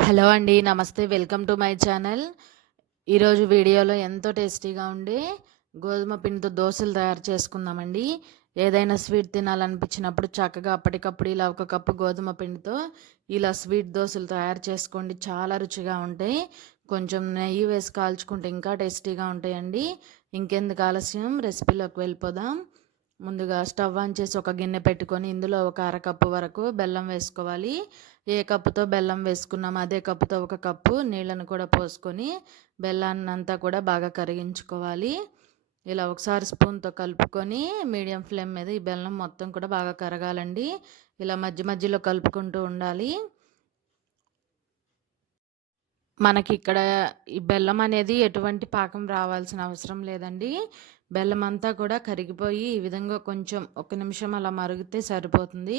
Hello అండి నమస్తే. Welcome to my channel. ఈరోజు వీడియోలో ఎంతో టేస్టీగా ఉండే గోధుమ పిండితో దోశలు తయారు చేసుకుందామండి. ఏదైనా స్వీట్ తినాలనిపించినప్పుడు చక్కగా అప్పటికప్పుడు ఇలా ఒక కప్పు గోధుమ పిండితో ఇలా స్వీట్ దోశలు తయారు చేసుకోండి. చాలా రుచిగా ఉంటాయి. కొంచెం నెయ్యి వేసి కాల్చుకుంటే ఇంకా టేస్టీగా ఉంటాయండి. ఇంకెందుకు ఆలస్యం రెసిపీలోకి వెళ్ళిపోదాం. ముందుగా స్టవ్ ఆన్ చేసి ఒక గిన్నె పెట్టుకొని ఇందులో ఒక అరకప్పు వరకు బెల్లం వేసుకోవాలి. ఏ కప్పుతో బెల్లం వేసుకున్నామో అదే కప్పుతో ఒక కప్పు నీళ్ళను కూడా పోసుకొని బెల్లాన్ని అంతా కూడా బాగా కరిగించుకోవాలి. ఇలా ఒకసారి స్పూన్తో కలుపుకొని మీడియం ఫ్లేమ్ మీద ఈ బెల్లం మొత్తం కూడా బాగా కరగాలండి. ఇలా మధ్య మధ్యలో కలుపుకుంటూ ఉండాలి. మనకి ఇక్కడ ఈ బెల్లం అనేది ఎటువంటి పాకం రావాల్సిన అవసరం లేదండి. బెల్లం అంతా కూడా కరిగిపోయి ఈ విధంగా కొంచెం ఒక నిమిషం అలా మరిగితే సరిపోతుంది.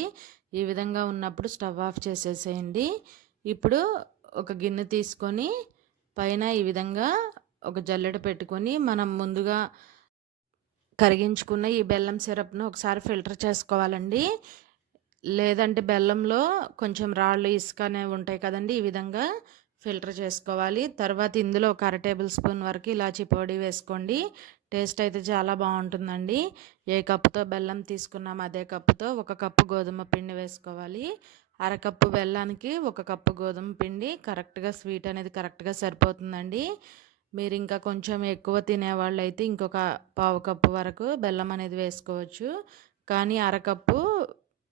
ఈ విధంగా ఉన్నప్పుడు స్టవ్ ఆఫ్ చేసేసేయండి. ఇప్పుడు ఒక గిన్నె తీసుకొని పైన ఈ విధంగా ఒక జల్లెడ పెట్టుకొని మనం ముందుగా కరిగించుకున్న ఈ బెల్లం సిరప్ను ఒకసారి ఫిల్టర్ చేసుకోవాలండి. లేదంటే బెల్లంలో కొంచెం రాళ్ళు ఇసుక అనేవి ఉంటాయి కదండి ఈ విధంగా ఫిల్టర్ చేసుకోవాలి. తర్వాత ఇందులో ఒక అర టేబుల్ స్పూన్ వరకు ఇలాచీ పొడి వేసుకోండి. టేస్ట్ అయితే చాలా బాగుంటుందండి. ఏ కప్పుతో బెల్లం తీసుకున్నాం అదే కప్పుతో ఒక కప్పు గోధుమ పిండి వేసుకోవాలి. అరకప్పు బెల్లానికి ఒక కప్పు గోధుమ పిండి కరెక్ట్గా స్వీట్ అనేది కరెక్ట్గా సరిపోతుందండి. మీరు ఇంకా కొంచెం ఎక్కువ తినేవాళ్ళు అయితే ఇంకొక పావు కప్పు వరకు బెల్లం అనేది వేసుకోవచ్చు. కానీ అరకప్పు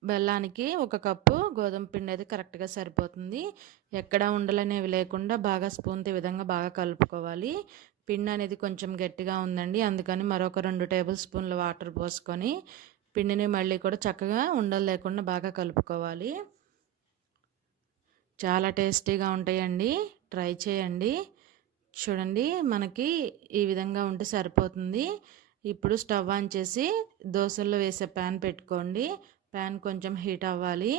బెల్లానికి ఒక కప్పు గోధుమ పిండి అయితే కరెక్ట్గా సరిపోతుంది. ఎక్కడ ఉండలనేవి లేకుండా బాగా స్పూన్తో విధంగా బాగా కలుపుకోవాలి. పిండి అనేది కొంచెం గట్టిగా ఉందండి. అందుకని మరొక రెండు టేబుల్ స్పూన్ల వాటర్ పోసుకొని పిండిని మళ్ళీ కూడా చక్కగా ఉండలు లేకుండా బాగా కలుపుకోవాలి. చాలా టేస్టీగా ఉంటాయండి. ట్రై చేయండి. చూడండి మనకి ఈ విధంగా ఉంటే సరిపోతుంది. ఇప్పుడు స్టవ్ ఆన్ చేసి దోశల్లో వేసే ప్యాన్ పెట్టుకోండి. ప్యాన్ కొంచెం హీట్ అవ్వాలి.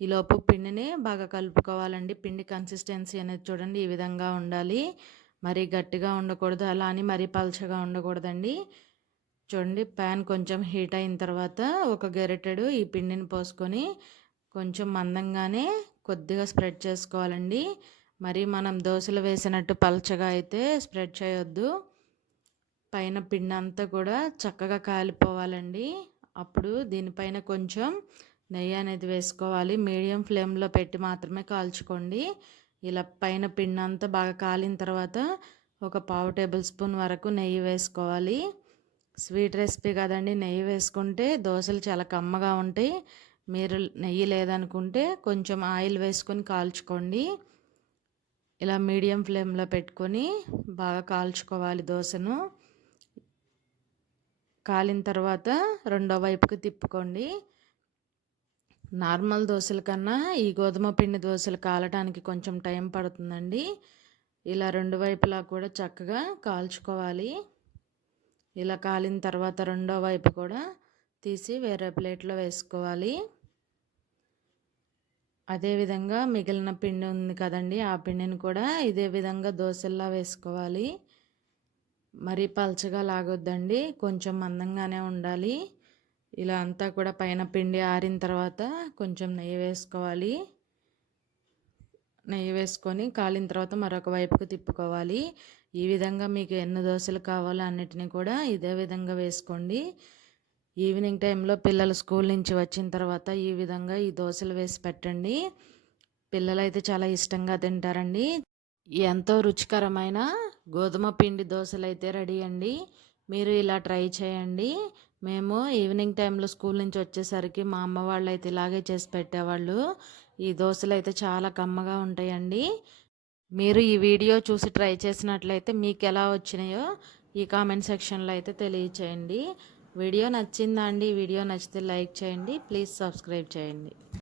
ఈలోపు పిండిని బాగా కలుపుకోవాలండి. పిండి కన్సిస్టెన్సీ అనేది చూడండి ఈ విధంగా ఉండాలి. మరీ గట్టిగా ఉండకూడదు అలా అని మరీ పలచగా ఉండకూడదండి. చూడండి ప్యాన్ కొంచెం హీట్ అయిన తర్వాత ఒక గెరెటెడు ఈ పిండిని పోసుకొని కొంచెం మందంగానే కొద్దిగా స్ప్రెడ్ చేసుకోవాలండి. మరి మనం దోశలు వేసినట్టు పలచగా అయితే స్ప్రెడ్ చేయొద్దు. పైన పిండి అంతా కూడా చక్కగా కాలిపోవాలండి. అప్పుడు దీనిపైన కొంచెం నెయ్యి అనేది వేసుకోవాలి. మీడియం ఫ్లేమ్లో పెట్టి మాత్రమే కాల్చుకోండి. ఇలా పైన పిండి అంతా బాగా కాలిన తర్వాత ఒక పావు టేబుల్ స్పూన్ వరకు నెయ్యి వేసుకోవాలి. స్వీట్ రెసిపీ కదండి. నెయ్యి వేసుకుంటే దోశలు చాలా కమ్మగా ఉంటాయి. మీరు నెయ్యి లేదనుకుంటే కొంచెం ఆయిల్ వేసుకొని కాల్చుకోండి. ఇలా మీడియం ఫ్లేమ్లో పెట్టుకొని బాగా కాల్చుకోవాలి దోశను. కాలిన తర్వాత రెండో వైపుకి తిప్పుకోండి. నార్మల్ దోశల కన్నా ఈ గోధుమ పిండి దోశలు కాలటానికి కొంచెం టైం పడుతుందండి. ఇలా రెండు వైపులా కూడా చక్కగా కాల్చుకోవాలి. ఇలా కాలిన తర్వాత రెండో వైపు కూడా తీసి వేరే ప్లేట్లో వేసుకోవాలి. అదేవిధంగా మిగిలిన పిండి ఉంది కదండి ఆ పిండిని కూడా ఇదే విధంగా దోశల్లా వేసుకోవాలి. మరీ పల్చగా లాగొద్దండి. కొంచెం మందంగానే ఉండాలి. ఇలా అంతా కూడా పైన పిండి ఆరిన తర్వాత కొంచెం నెయ్యి వేసుకోవాలి. నెయ్యి వేసుకొని కాలిన తర్వాత మరొక వైపుకు తిప్పుకోవాలి. ఈ విధంగా మీకు ఎన్ని దోశలు కావాలో అన్నిటినీ కూడా ఇదే విధంగా వేసుకోండి. ఈవినింగ్ టైంలో పిల్లలు స్కూల్ నుంచి వచ్చిన తర్వాత ఈ విధంగా ఈ దోశలు వేసి పెట్టండి. పిల్లలు అయితే చాలా ఇష్టంగా తింటారండి. ఎంతో రుచికరమైన గోధుమ పిండి దోశలు అయితే రెడీ అండి. మీరు ఇలా ట్రై చేయండి. మేము ఈవినింగ్ టైంలో స్కూల్ నుంచి వచ్చేసరికి మా అమ్మ వాళ్ళు అయితే ఇలాగే చేసి పెట్టేవాళ్ళు. ఈ దోశలు అయితే చాలా కమ్మగా ఉంటాయండి. మీరు ఈ వీడియో చూసి ట్రై చేసినట్లయితే మీకు ఎలా వచ్చినాయో ఈ కామెంట్ సెక్షన్లో అయితే తెలియచేయండి. వీడియో నచ్చిందా అండి? వీడియో నచ్చితే లైక్ చేయండి. ప్లీజ్ సబ్స్క్రైబ్ చేయండి.